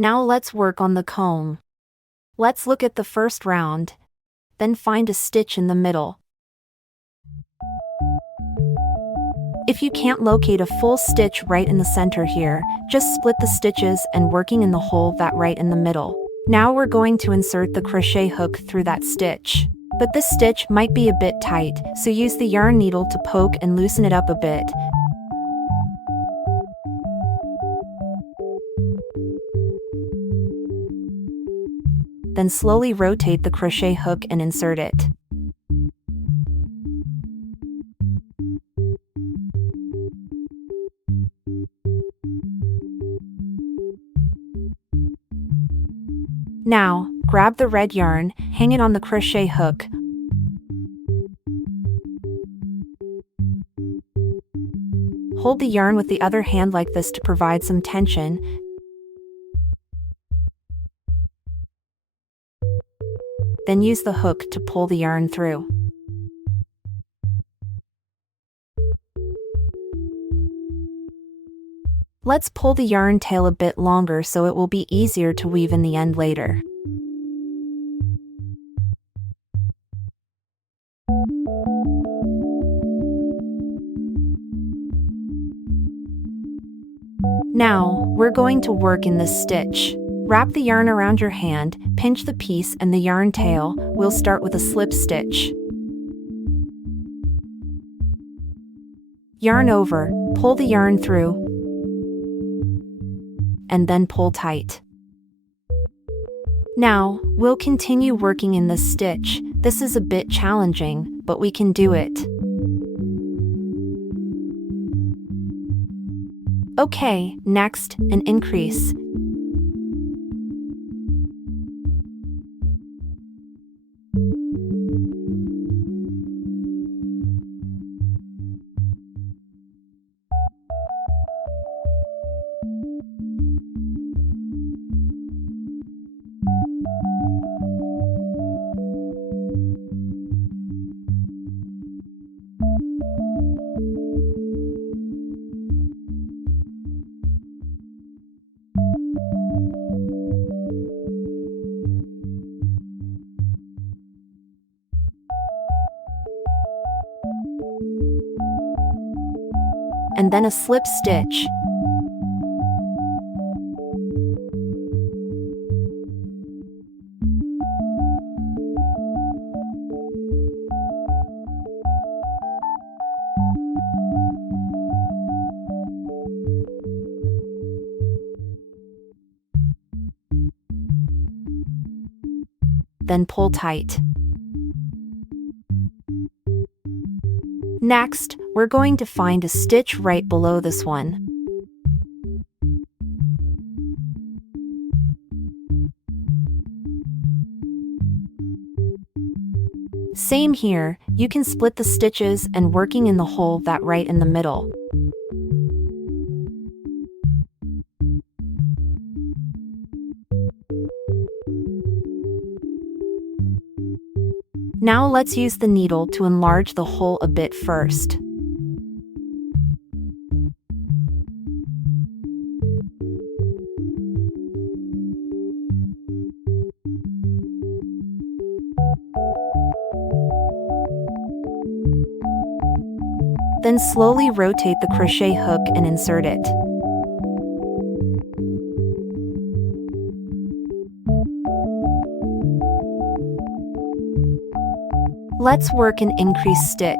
Now let's work on the comb. Let's look at the first round. Then find a stitch in the middle. If you can't locate a full stitch right in the center here, just split the stitches and working in the hole that right in the middle. Now we're going to insert the crochet hook through that stitch. But this stitch might be a bit tight, so use the yarn needle to poke and loosen it up a bit. Then slowly rotate the crochet hook and insert it. Now, grab the red yarn, hang it on the crochet hook. Hold the yarn with the other hand like this to provide some tension. Then use the hook to pull the yarn through. Let's pull the yarn tail a bit longer so it will be easier to weave in the end later. Now, we're going to work in this stitch. Wrap the yarn around your hand, pinch the piece and the yarn tail. We'll start with a slip stitch. Yarn over, pull the yarn through, and then pull tight. Now, we'll continue working in this stitch. This is a bit challenging, but we can do it. Okay, next, an increase. And then a slip stitch. Then pull tight. Next, we're going to find a stitch right below this one. Same here, you can split the stitches and working in the hole that right in the middle. Now let's use the needle to enlarge the hole a bit first. Then slowly rotate the crochet hook and insert it. Let's work an increase stitch.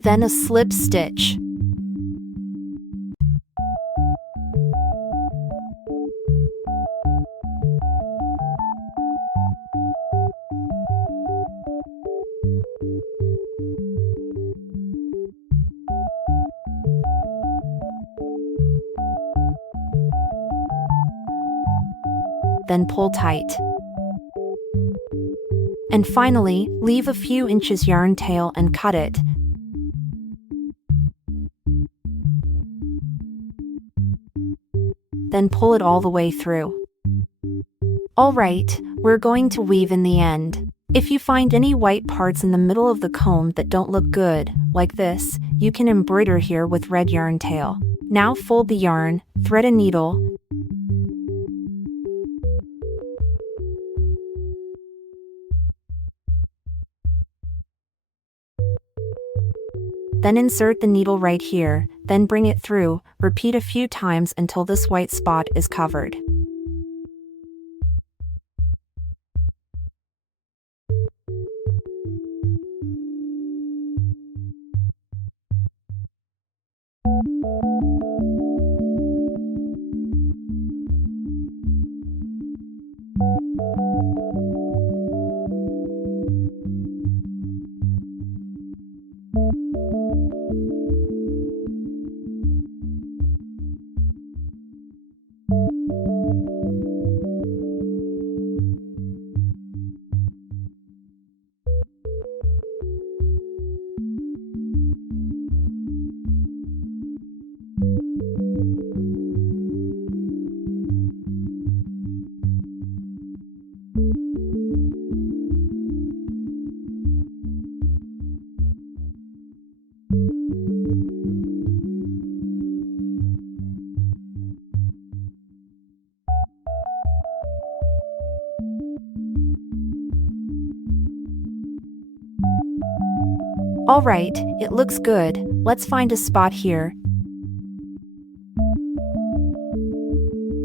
Then a slip stitch. then pull tight. And finally, leave a few inches yarn tail and cut it. Then pull it all the way through. Alright, we're going to weave in the end. If you find any white parts in the middle of the comb that don't look good, like this, you can embroider here with red yarn tail. Now fold the yarn, thread a needle, then insert the needle right here, then bring it through, repeat a few times until this white spot is covered. Alright, it looks good. Let's find a spot here.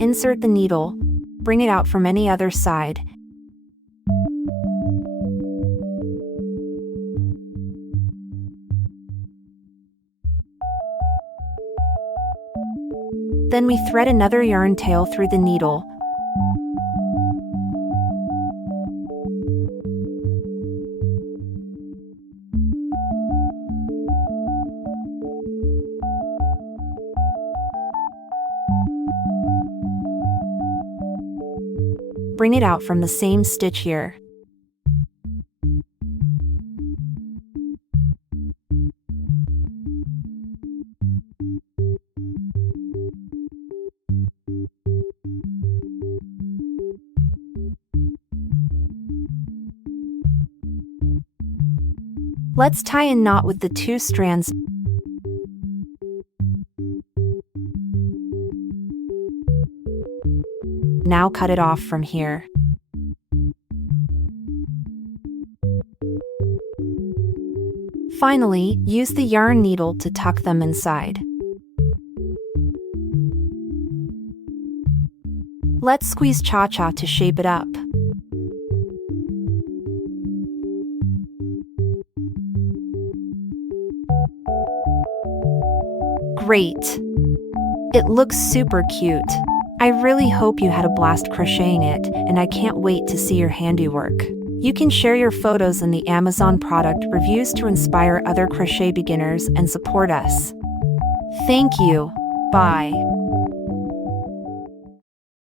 Insert the needle, bring it out from any other side. Then we thread another yarn tail through the needle. Bring it out from the same stitch here. Let's tie a knot with the two strands. Now cut it off from here. Finally, use the yarn needle to tuck them inside. Let's squeeze Chacha to shape it up. Great! It looks super cute. I really hope you had a blast crocheting it, and I can't wait to see your handiwork. You can share your photos in the Amazon product reviews to inspire other crochet beginners and support us. Thank you. Bye.